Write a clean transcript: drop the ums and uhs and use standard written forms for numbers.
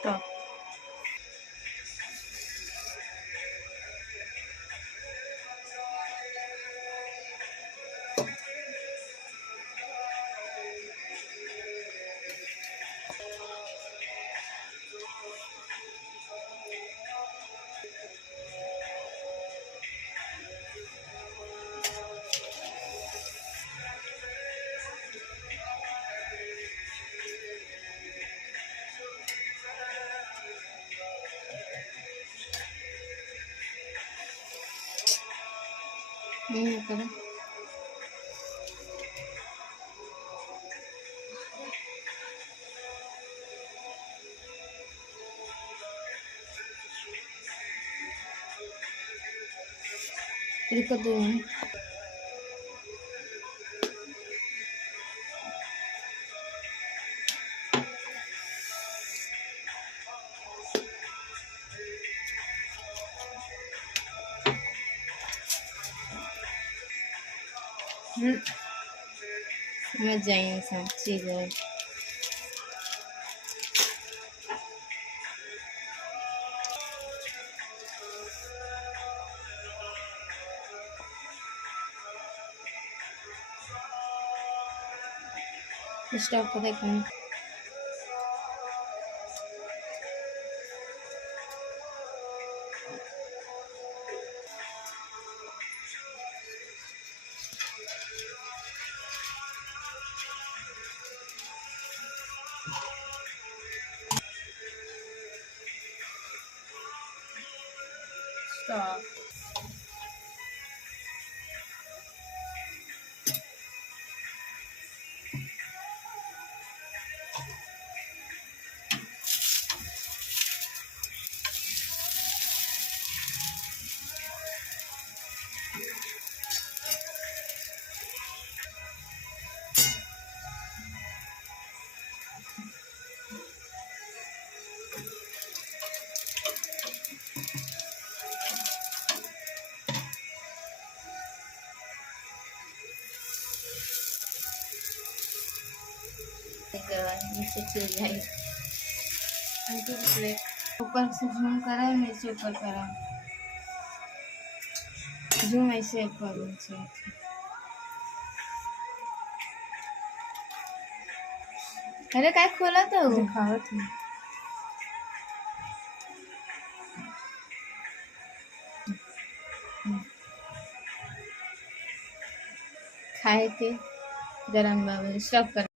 Stop. करा रुको 2 minute. मैं जाएंगे सब चीज़ें। स्टॉप को देखना। स्टॉप। नीचे चल जाए। ऊपर से जूम करा, नीचे ऊपर करा, जूम ऐसे ऊपर नीचे। अरे काय खोला था वो दिखावत है। खाए के गरम बाबा स्टॉप कर।